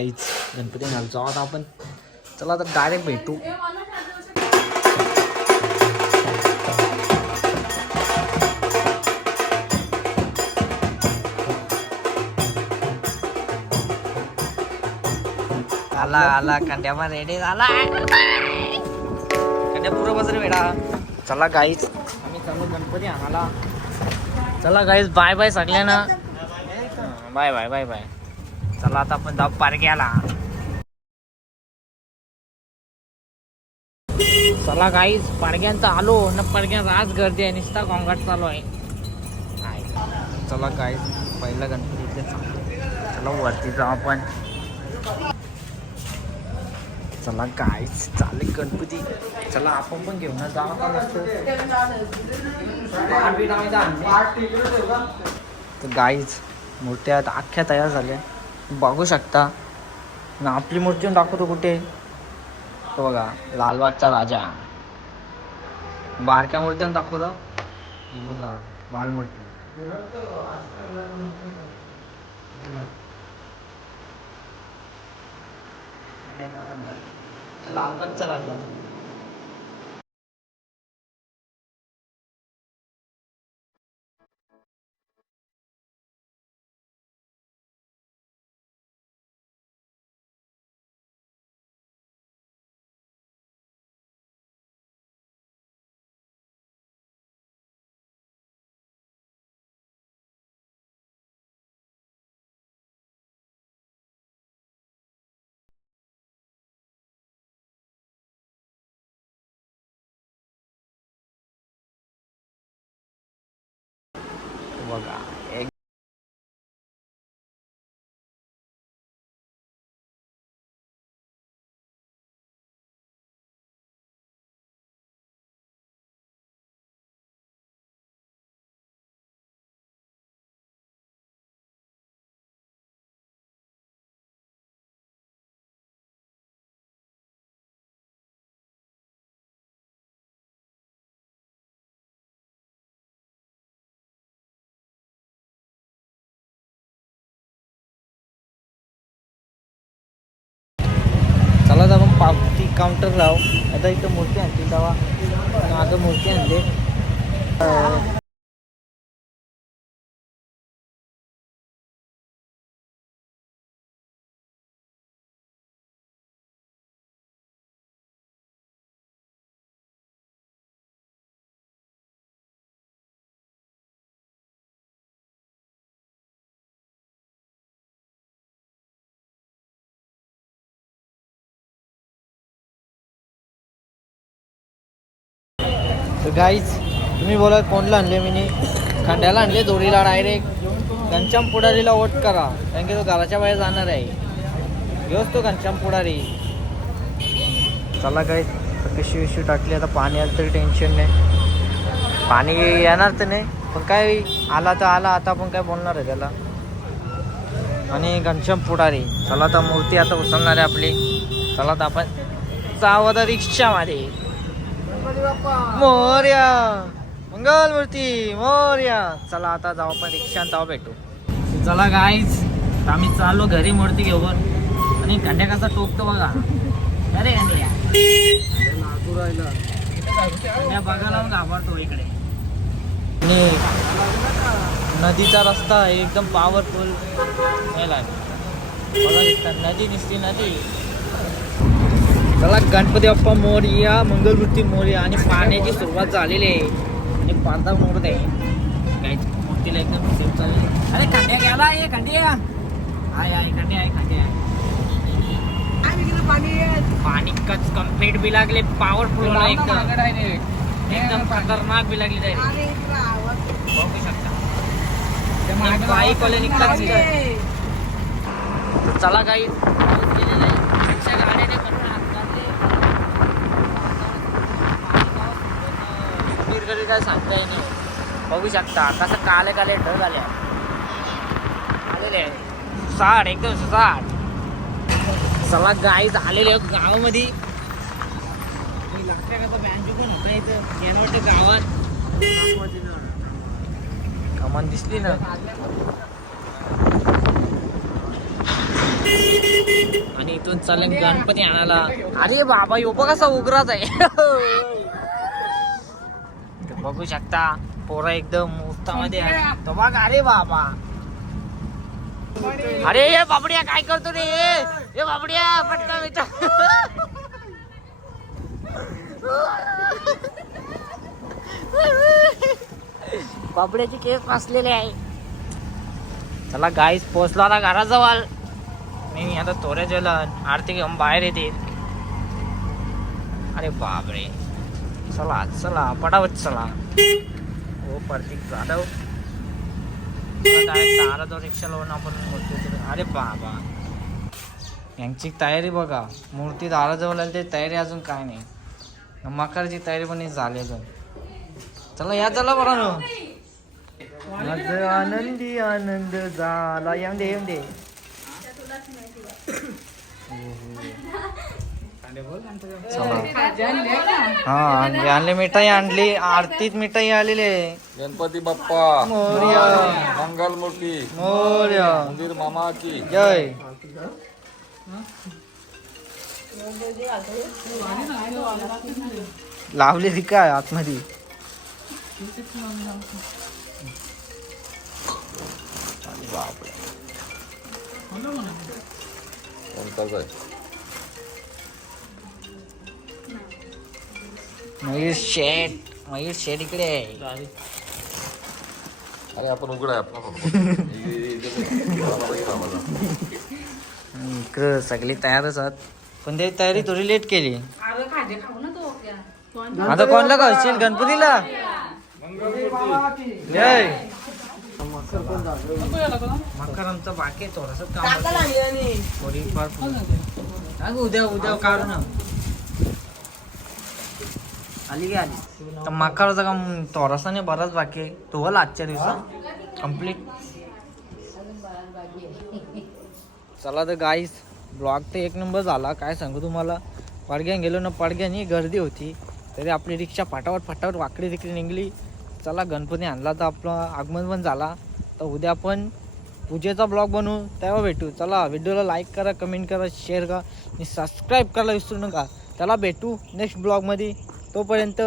काहीच गणपती घालतो आहोत आपण चला आता डायरेक्ट भेटू. आला आला. कंड्यामा रेडी झाला. कंड्या पुरं बस चला गाईच आम्ही चालू गणपती आणाला चला गाईज बाय बाय सगळ्यांना. बाय बाय बाय बाय चला आता आपण जाऊ पारग्याला. चला गाईज पाडग्यांचा आलो. न पाडग्यांचा आज गर्दी आहे नुसता गोंगाट चालू आहे. चला गाईज पहिला गणपती चालू. चला वरती जाऊ आपण. चला गाईज चालेल गणपती. चला आपण पण घेऊन जाऊ का मस्त. तर गाईज मूर्त्या आता अख्ख्या तयार झाल्या. बघू शकता. ना आपली मूर्ती दाखवतो कुठे? तो बघा लालबागचा राजा. बारक्या मूर्त्या दाखवतो. बालमूर्ती लालबागचा राजा. बघा मला जाऊन आपण पावती काउंटर लाव. आता इथं मूर्ती आणली तेव्हा आता मूर्ती आणली. तर गाईच तुम्ही बोला कोणला आणले मी खांड्याला आणले दोरीला डायरेक्ट घनश्याम पुढारीला वोट करा. कारण की तो घराच्या बाहेर जाणार आहे. घेऊच तो घनश्याम पुढारी. चला काय पिशवी विशवी टाकली आता पाणी आलं तरी टेन्शन नाही. पाणी येणार तर नाही पण काय आला तर आला आता आपण काय बोलणार आहे त्याला? आणि घनश्याम पुढारी. चला तर मूर्ती आता उचलणार आहे आपली. चला तर आपण जाऊ आता रिक्षामध्ये. मोर्या. मंगलमूर्ती मोर्या. चला आता जाऊ आपण रिक्षात जाऊ भेटू. चला गाईच आम्ही चाललो घरी मूर्ती घेऊन. आणि खंड्या कसा टोकतो बघा. अरे खंड्या बघायला मग घाबरतो इकडे. आणि नदीचा रस्ता एकदम पॉवरफुल नाही लागत. नदी दिसती नदी. चला गणपती बाप्पा मोरया मंगलमूर्ती मोरया आणि पाण्याची सुरुवात झालेली आहे. आणि पांढरा मुहूर्त आहे. गाईच मूर्तीला एकदम सेफ चालली. अरे खंड्या गेला ये खंड्या आहे आहे खंड्या आहे खंड्या आहे. पाणी कच कंप्लीट बी लागले पॉवरफुल एकदम. एकदम खतरनाक बी लागली डायरेक्ट बघू शकता. निघतात चला काही गेलेलं आहे रिक्षा गाड्याने करून हात काढले. स्पीड काय सांगता येईल बघू शकता. कसं काले काले ढग आले आलेले साठ एकदम साठ. चला गाईज आलेले गावामध्ये. गावात. कमान दिसली ना. आणि इथून चालेल गणपती आणायला. अरे बाबा यो कसा उग्राच आहे. बघू शकता. पोरा एकदम उत्तामध्ये आहे तो बघ अरे बाबा. अरे ये बाबड्या काय करतो रे? ये बाबड्या पटका मिटा बाबड्याची केस फासलेले आहे. चला गाईस पोचलो आता घराजवळ. मी आता थोड्या जेवण आरती घेऊन बाहेर येते. अरे बापरे. चला चला पटावत चला हो प्रतीक जाधव. डायरेक्ट रिक्षा लावून आपण मूर्ती. अरे बाबा. यांची तयारी बघा. मूर्ती दाराजवळ आली ते तयारी अजून काय नाही. मकरची तयारी पण झाली अजून. चला या चला बरं आनंदी आनंद झाला. येऊन दे येऊन दे. चला हा आणली. आणली. मिठाई आणली. आरतीत मिठाई आलेली आहे. गणपती बाप्पा. मोरया. मंगल मूर्ती मोरया. मंदिर मामा की जय. लावली ती काय आतमध्ये? बापरे. मयूर शेठ मयूर शेठ इकडे आहे. अरे आपण उघडा इकडं सगळी तयारच आहात. पण ते तयारी थोडी लेट केली? आता कोणला घालशील? गणपतीला? जय. मकर आमचं बाकी थोडस काम थोडीफार अगं उद्या उद्या काढू ना आली की आली. तर मकरचं काम थोडासा बराच बाकी आहे. तो होल आजच्या दिवसात. कंप्लीट चला तर गाईस ब्लॉग तर एक नंबर झाला. काय सांगू तुम्हाला? पडग्यान गेलो ना पडग्यानी गर्दी होती. तरी आपली रिक्षा फटाफट फटाफट वाकडी तिकडे निघली. चला गणपती आणला तर आपलं आगमन पण झाला. तर उद्या आपण पूजेचा ब्लॉग बनवू तेव्हा भेटू. चला व्हिडिओला लाईक करा कमेंट करा शेअर करा. आणि सबस्क्राईब करायला विसरू नका. चला भेटू नेक्स्ट ब्लॉगमध्ये तोपर्यंत